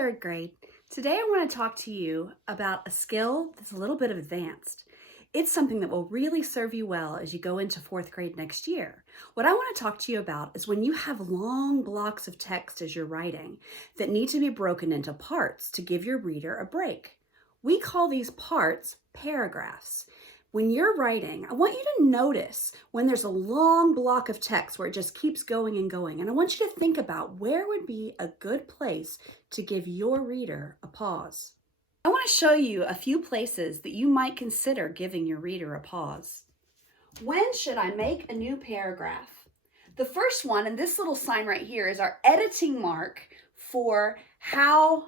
third grade. Today I want to talk to you about a skill that's a little bit advanced. It's something that will really serve you well as you go into fourth grade next year. What I want to talk to you about is when you have long blocks of text as you're writing that need to be broken into parts to give your reader a break. We call these parts paragraphs. When you're writing, I want you to notice when there's a long block of text where it just keeps going and going. And I want you to think about where would be a good place to give your reader a pause. I want to show you a few places that you might consider giving your reader a pause. When should I make a new paragraph? The first one, and this little sign right here, is our editing mark for how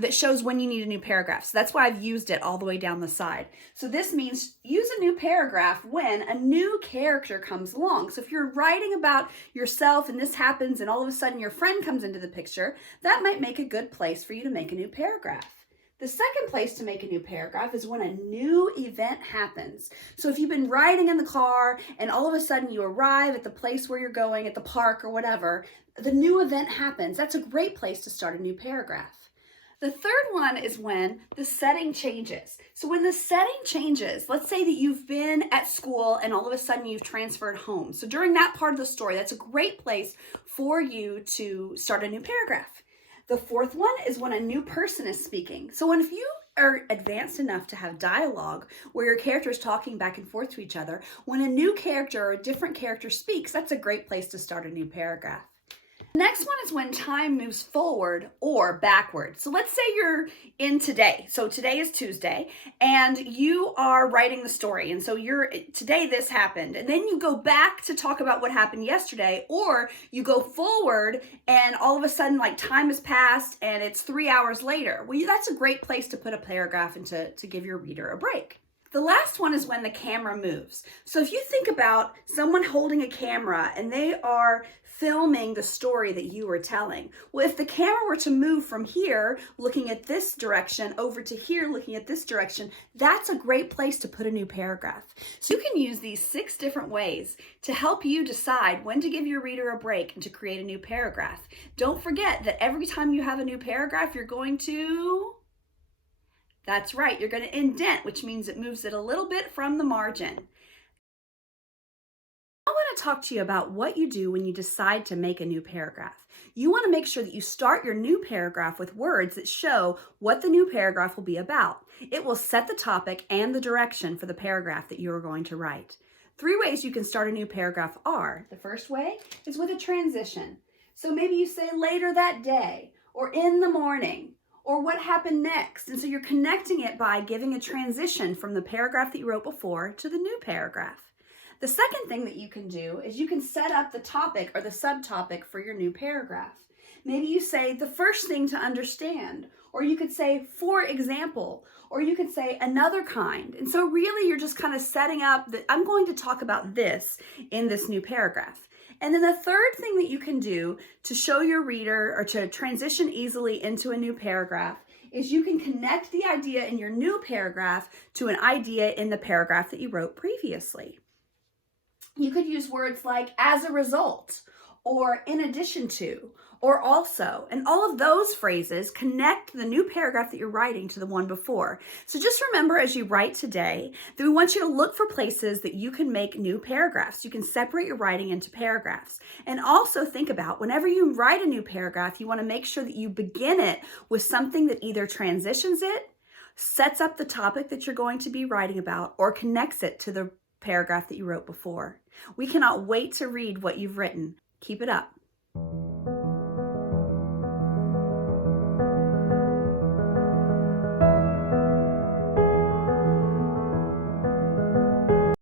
that shows when you need a new paragraph. So that's why I've used it all the way down the side. So this means use a new paragraph when a new character comes along. So if you're writing about yourself and this happens and all of a sudden your friend comes into the picture, that might make a good place for you to make a new paragraph. The second place to make a new paragraph is when a new event happens. So if you've been riding in the car and all of a sudden you arrive at the place where you're going, at the park or whatever, the new event happens. That's a great place to start a new paragraph. The third one is when the setting changes. So when the setting changes, let's say that you've been at school and all of a sudden you've transferred home. So during that part of the story, that's a great place for you to start a new paragraph. The fourth one is when a new person is speaking. So if you are advanced enough to have dialogue where your character is talking back and forth to each other, when a new character or a different character speaks, that's a great place to start a new paragraph. The next one is when time moves forward or backward. So let's say you're in today. So today is Tuesday and you are writing the story. And so today this happened. And then you go back to talk about what happened yesterday, or you go forward and all of a sudden like time has passed and it's 3 hours later. Well, that's a great place to put a paragraph and to give your reader a break. The last one is when the camera moves. So if you think about someone holding a camera and they are filming the story that you are telling. Well, if the camera were to move from here, looking at this direction, over to here, looking at this direction, that's a great place to put a new paragraph. So you can use these 6 different ways to help you decide when to give your reader a break and to create a new paragraph. Don't forget that every time you have a new paragraph, you're going to... That's right, you're going to indent, which means it moves it a little bit from the margin. I want to talk to you about what you do when you decide to make a new paragraph. You want to make sure that you start your new paragraph with words that show what the new paragraph will be about. It will set the topic and the direction for the paragraph that you are going to write. 3 ways you can start a new paragraph are, the first way is with a transition. So maybe you say later that day, or in the morning, or what happened next. And so you're connecting it by giving a transition from the paragraph that you wrote before to the new paragraph. The second thing that you can do is you can set up the topic or the subtopic for your new paragraph. Maybe you say the first thing to understand, or you could say for example, or you could say another kind. And so really you're just kind of setting up that I'm going to talk about this in this new paragraph. And then the third thing that you can do to show your reader or to transition easily into a new paragraph is you can connect the idea in your new paragraph to an idea in the paragraph that you wrote previously. You could use words like as a result, or in addition to, or also, and all of those phrases connect the new paragraph that you're writing to the one before. So just remember as you write today that we want you to look for places that you can make new paragraphs. You can separate your writing into paragraphs. And also think about whenever you write a new paragraph, you want to make sure that you begin it with something that either transitions it, sets up the topic that you're going to be writing about, or connects it to the paragraph that you wrote before. We cannot wait to read what you've written. Keep it up.